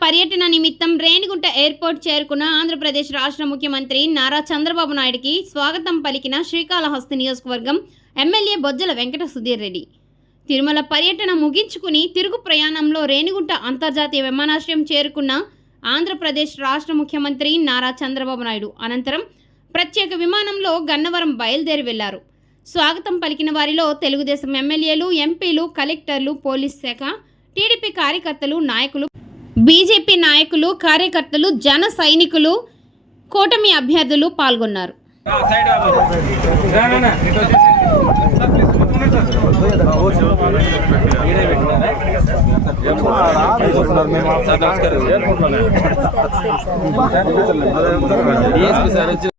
పర్యటన నిమిత్తం రేణిగుంట ఎయిర్పోర్ట్ చేరుకున్న ఆంధ్రప్రదేశ్ రాష్ట్ర ముఖ్యమంత్రి నారా చంద్రబాబు నాయుడికి స్వాగతం పలికిన శ్రీకాళహస్తి నియోజకవర్గం ఎమ్మెల్యే బొజ్జల వెంకట సుధీర్ రెడ్డి. తిరుమల పర్యటన ముగించుకుని తిరుగు ప్రయాణంలో రేణిగుంట అంతర్జాతీయ విమానాశ్రయం చేరుకున్న ఆంధ్రప్రదేశ్ రాష్ట్ర ముఖ్యమంత్రి నారా చంద్రబాబు నాయుడు అనంతరం ప్రత్యేక విమానంలో గన్నవరం బయలుదేరి వెళ్ళారు. స్వాగతం పలికిన వారిలో తెలుగుదేశం ఎమ్మెల్యేలు ఎంపీలు కలెక్టర్లు పోలీస్ శాఖ టీడీపీ కార్యకర్తలు నాయకులు బీజేపీ నాయకులు కార్యకర్తలు జన సైనికులు కూటమి అభ్యర్థులు పాల్గొన్నారు. సార్,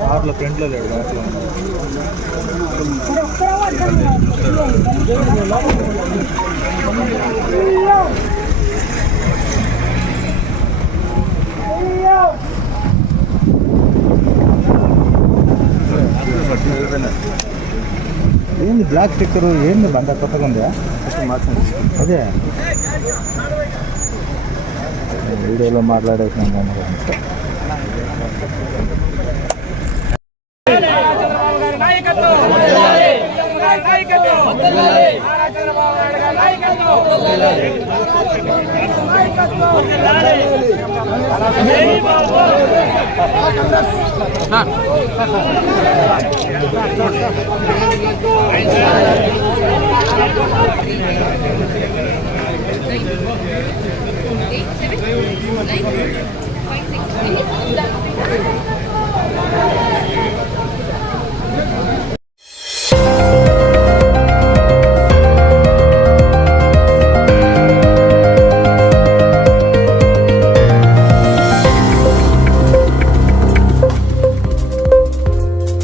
కార్లో ఫ్రంట్లో లేడు కార్లో. ఏంది బ్లాక్ స్టిక్కర్ ఏంది బండ కొత్తగా ఉందా? అదే. వీడియోలో మాట్లాడేసినాం Eight, seven, nine.